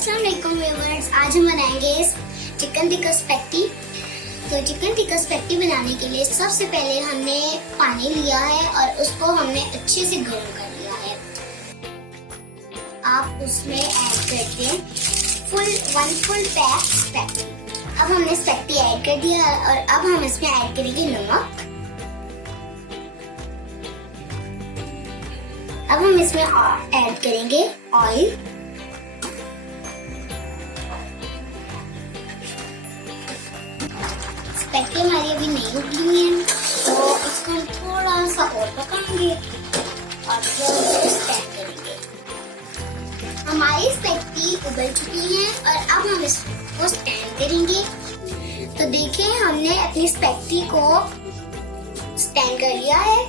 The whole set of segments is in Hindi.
अस्सलाम वालेकुम व्यूअर्स, आज हम बनाएंगे चिकन टिक्का स्पैगेटी। तो चिकन टिक्का स्पैगेटी बनाने के लिए सबसे पहले हमने पानी लिया है और उसको हमने अच्छे से गर्म कर लिया है। आप उसमें ऐड करते हैं वन फुल पैक स्पैगेटी। अब हमने स्पैगेटी ऐड कर दिया और अब हम इसमें ऐड करेंगे नमक। अब हम इसमें ऐड करेंगे ऑयल। स्पैगेटी हमारी अभी नहीं उबली हुई है, तो इसको हम थोड़ा सा और पकाएंगे और फिर स्टैंड करेंगे। हमारी स्पैगेटी उबल चुकी है और अब हम इसको स्टैंड करेंगे। तो देखें, हमने अपनी स्पैगेटी को स्टैंड कर लिया है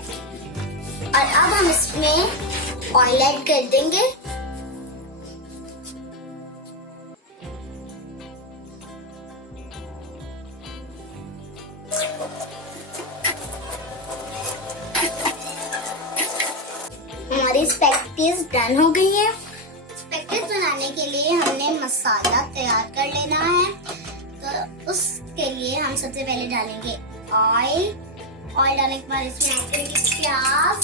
और अब हम इसमें ऑयल ऐड कर देंगे। हमारी स्पैगेटीज डन हो गई है। स्पैगेटीज बनाने के लिए हमने मसाला तैयार कर लेना है। तो उसके लिए हम सबसे पहले डालेंगे ऑयल। ऑयल डालने के बाद इसमें ऐड करेंगे प्याज,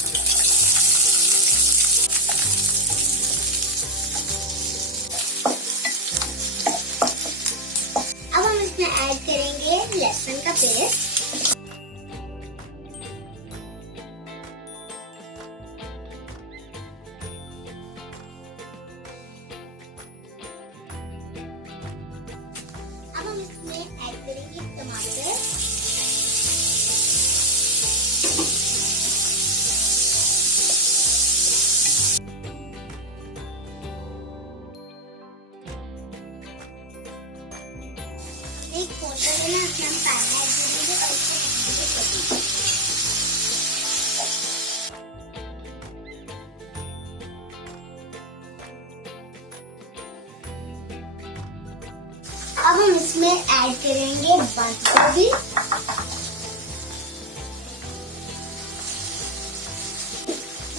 अब हम इसमें ऐड करेंगे लहसुन का पेस्ट। अब हम इसमें ऐड करेंगे टमाटर, एक पोटल है ना, इसमें हम पानी ऐड करेंगे और इसको पकाएंगे। अब हम इसमें ऐड करेंगे बंद गोभी,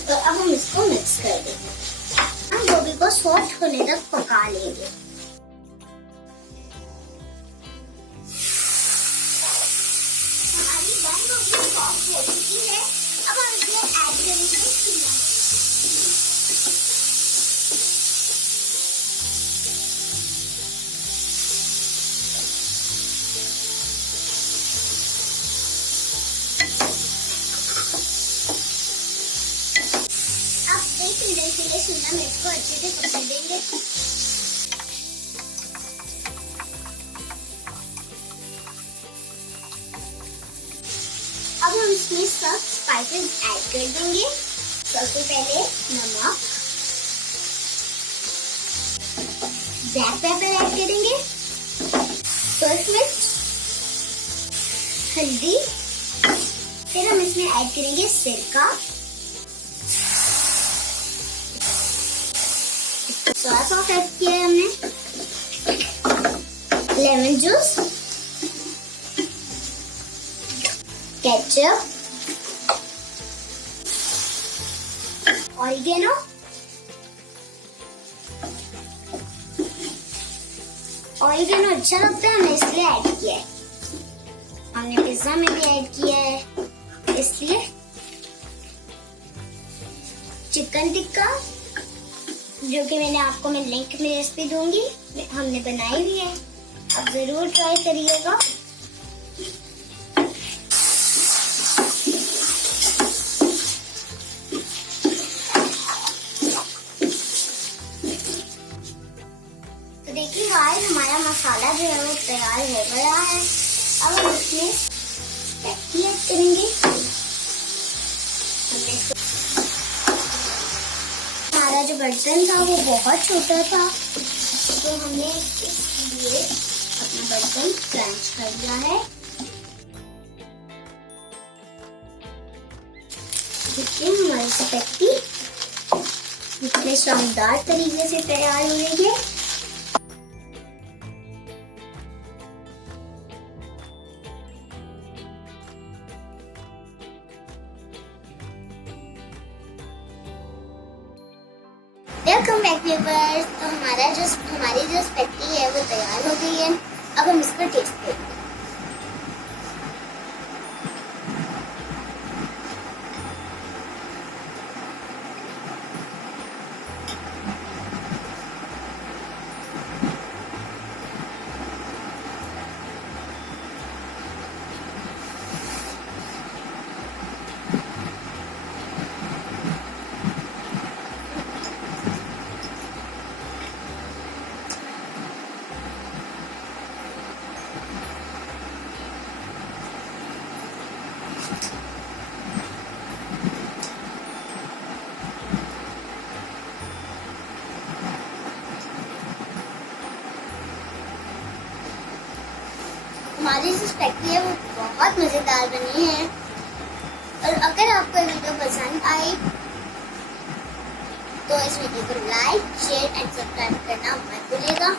तो अब हम इसको मिक्स कर देंगे। हम गोभी को सॉफ्ट होने तक पका लेंगे। हमारी बंद गोभी सॉफ्ट हो चुकी है। अब हम इसमें ऐड करेंगे शिमला। एक मिनट के लिए शिमला मिर्च को अच्छे से पकने देंगे। अब हम इसमें सब स्पाइसेस ऐड कर देंगे। सबसे पहले नमक, ब्लैक पेपर ऐड करेंगे, सॉल्ट मिर्च, हल्दी, फिर हम इसमें ऐड करेंगे सिरका, सोया सॉस ऐड किया है हमने, lemon juice, ketchup, oregano, oregano अच्छा लगता है, हमने इसलिए ऐड किया है। हमने पिज्जा में भी ऐड किया है इसलिए। चिकन टिक्का, जो कि मैं लिंक में रेसिपी दूंगी, हमने बनाई हुई है, आप जरूर ट्राई करिएगा। तो देखिए गाइस, हमारा मसाला जो है वो तैयार हो गया है। अब हम इसमें स्पैगेटी ऐड करेंगे। हमारा जो बर्तन था वो बहुत छोटा था, तो हमने इसलिए अपना बर्तन क्रंच कर दिया है। देखिए हमारी स्पैगेटी इतने शानदार तरीके से तैयार हो रही है। Welcome back viewers. तो हमारी जो स्पैगेटी है वो तैयार हो गई है। अब हम इसको टेस्ट करेंगे। हमारी जो स्पैगेटी है वो बहुत मजेदार बनी है। और अगर आपको वीडियो पसंद आई तो इस वीडियो को लाइक, शेयर एंड सब्सक्राइब करना मत भूलिएगा।